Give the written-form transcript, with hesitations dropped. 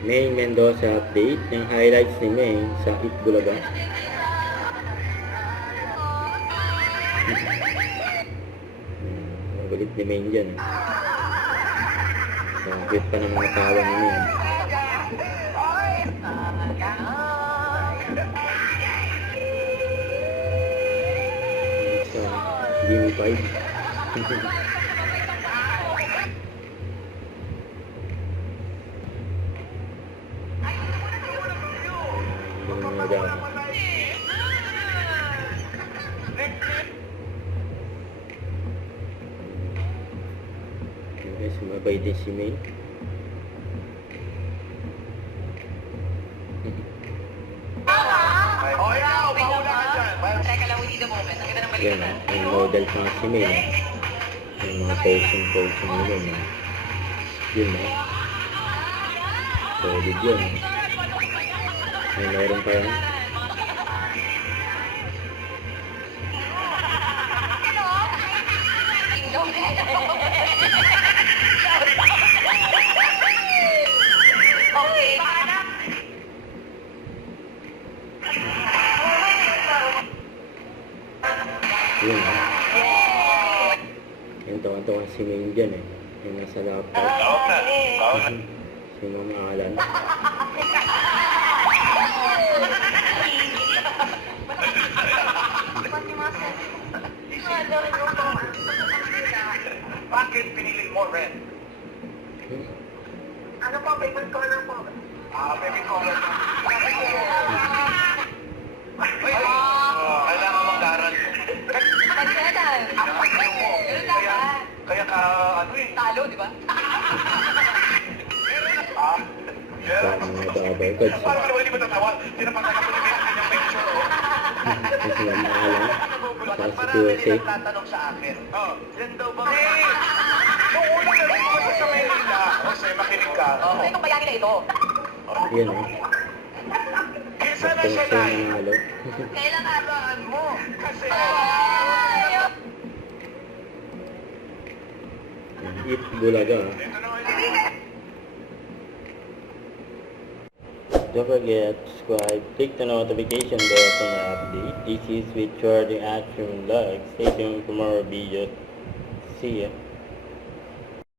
May Mendoza update ng highlights ni May sa Itbulaga. Magulit ni May dyan. So, cute pa ng mga tawa ni May. Sa Game 5. Guys, mabay din si May. Yan, may model pa nga si May. Yung mga posing nila. Yun na. Solid yun. May meron pa yan. Yun. Yung tawa-tawa si May dyan eh. Yung nasa laptop. Si Mama Alan. Bakit pinili mo red? Ano po, favorite color po? Favorite color. Kailangan mag-aral. Kaya ka, ano eh? Talo, di ba? Parang nababay ko. Parang naman hindi matatawa. Tinapatan ako ng kanyang picture, oh. Yung si Mama Alan. Sa Parang security. nagtatanong sa akin. Yan daw ba? Hey! Nung unang narinig ko sa Manila, Jose, makinig ka. Kasi itong bayani na ito. Yan eh. Kesa na Tapos siya siya live. nanalo. Kailangan mo. Kasi... Itbulaga. Ito na Don't forget to subscribe, click the notification bell for my update. This is with Charlie Action Vlog. Stay tuned for more videos. See ya.